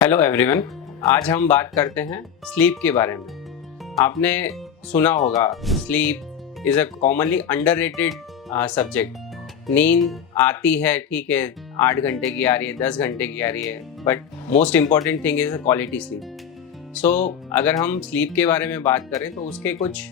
Hello everyone. आज हम बात करते हैं स्लीप के बारे में। आपने सुना होगा sleep is a commonly underrated subject. नींद आती है, ठीक है, 8 घंटे की आ रही है, 10 घंटे की आ रही है, but most important thing is a quality sleep. So अगर हम स्लीप के बारे में बात करें तो उसके कुछ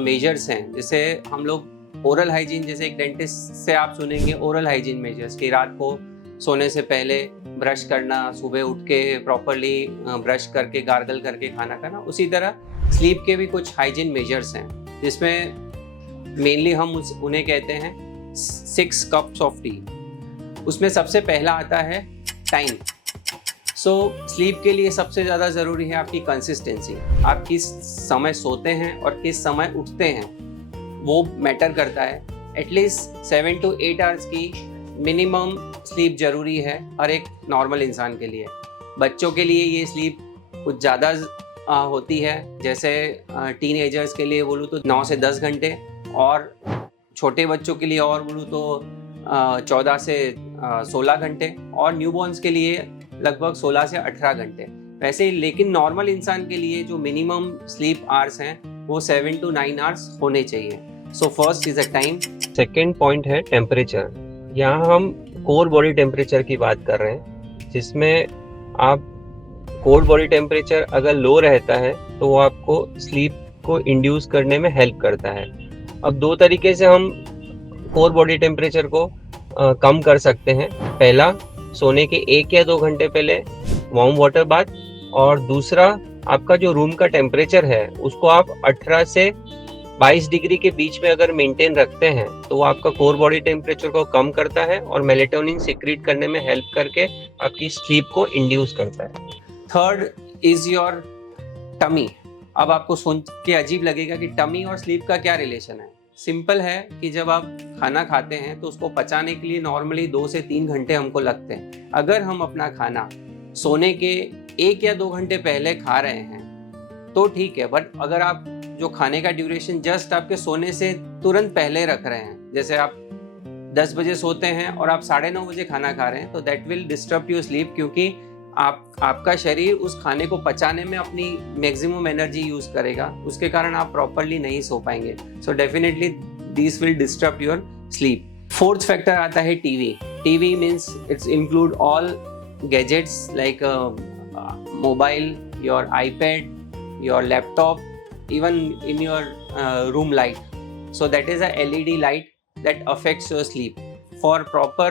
मेजर्स हैं। जैसे हम लोग ओरल हाइजीन, जैसे एक डेंटिस्ट से आप सुनेंगे ओरल हाइजीन मेजर्स कि रात को सोने से पहले ब्रश करना, सुबह उठ के प्रॉपरली ब्रश करके गार्गल करके खाना खाना। उसी तरह स्लीप के भी कुछ हाइजीन मेजर्स हैं, जिसमें मेनली हम उन्हें कहते हैं 6 कप्स ऑफ टी। उसमें सबसे पहला आता है टाइम। सो स्लीप के लिए सबसे ज़्यादा ज़रूरी है आपकी कंसिस्टेंसी। आप किस समय सोते हैं और किस समय उठते हैं वो मैटर करता है। एटलीस्ट 7 to 8 आवर्स की मिनिमम स्लीप ज़रूरी है हर एक नॉर्मल इंसान के लिए। बच्चों के लिए ये स्लीप कुछ ज़्यादा होती है, जैसे टीनेजर्स के लिए बोलूँ तो 9 से 10 घंटे, और छोटे बच्चों के लिए और बोलूँ तो 14 से 16 घंटे, और न्यूबॉर्न्स के लिए लगभग 16 से 18 घंटे। वैसे लेकिन नॉर्मल इंसान के लिए जो मिनिमम स्लीप आवर्स हैं वो 7 to 9 आवर्स होने चाहिए। So first is a time. Second point है टेम्परेचर। यहाँ हम कोर बॉडी टेम्परेचर की बात कर रहे हैं, जिसमें आप कोर बॉडी टेम्परेचर अगर लो रहता है तो वो आपको स्लीप को इंड्यूस करने में हेल्प करता है। अब दो तरीके से हम कोर बॉडी टेम्परेचर को कम कर सकते हैं। पहला, सोने के 1 या 2 घंटे पहले वार्म वाटर बाथ, और दूसरा आपका जो रूम का टेम्परेचर है उसको आप 18 से 22 डिग्री के बीच में अगर मेंटेन रखते हैं तो वो आपका कोर बॉडी टेम्परेचर को कम करता है और मेलेटोनिन सिक्रीट करने में हेल्प करके आपकी स्लीप को इंड्यूस करता है। Third is your tummy. अब आपको सुन के अजीब लगेगा कि टमी और स्लीप का क्या रिलेशन है। सिंपल है कि जब आप खाना खाते हैं तो उसको पचाने के लिए नॉर्मली 2 से 3 घंटे हमको लगते हैं। अगर हम अपना खाना सोने के 1 या 2 घंटे पहले खा रहे हैं तो ठीक है, बट अगर आप जो खाने का ड्यूरेशन जस्ट आपके सोने से तुरंत पहले रख रहे हैं, जैसे आप 10 बजे सोते हैं और आप 9:30 बजे खाना खा रहे हैं, तो that will disturb your sleep, क्योंकि आपका शरीर उस खाने को पचाने में अपनी मैक्सिमम एनर्जी यूज करेगा। उसके कारण आप प्रॉपरली नहीं सो पाएंगे। So definitely this will disturb your sleep. Fourth factor आता है TV. TV means it's include all gadgets like mobile, your iPad, your laptop, even in your room light. So that is a LED light that affects your sleep. For proper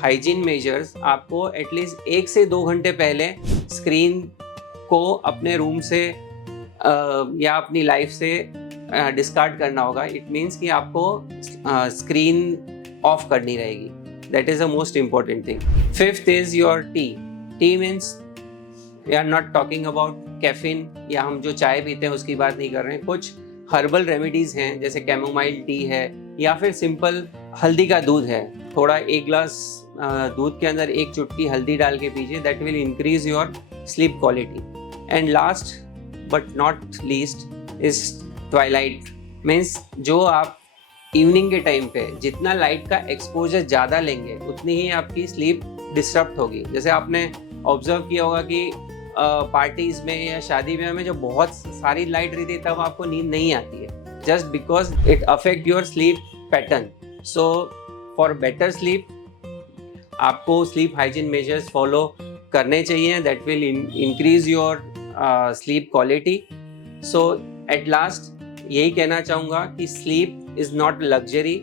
hygiene measures आपको at least 1 से 2 घंटे पहले screen को अपने room से या अपनी life से डिस्कार्ड करना होगा। इट मीन्स कि आपको स्क्रीन ऑफ करनी रहेगी। That is the most important thing. Fifth is your tea. Tea means we are not talking about caffeine, या हम जो चाय पीते हैं उसकी बात नहीं कर रहे हैं। कुछ हर्बल रेमेडीज़ हैं, जैसे कैमोमाइल टी है, या फिर सिंपल हल्दी का दूध है। थोड़ा 1 ग्लास दूध के अंदर 1 चुटकी हल्दी डाल के पीजिए। That will increase your sleep quality. And last but not least is Twilight. Means जो आप इवनिंग के टाइम पे जितना लाइट का एक्सपोजर ज़्यादा लेंगे उतनी ही आपकी स्लीप डिस्टर्ब होगी। जैसे आपने ऑब्जर्व किया होगा कि पार्टीज में या शादी में जब बहुत सारी लाइट रहती है तब आपको नींद नहीं आती है, just because it affect your sleep pattern. So for better sleep आपको स्लीप हाइजीन मेजर्स फॉलो करने चाहिए। That will increase your sleep quality. So at last यही कहना चाहूँगा कि sleep is not luxury,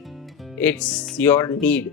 it's your need.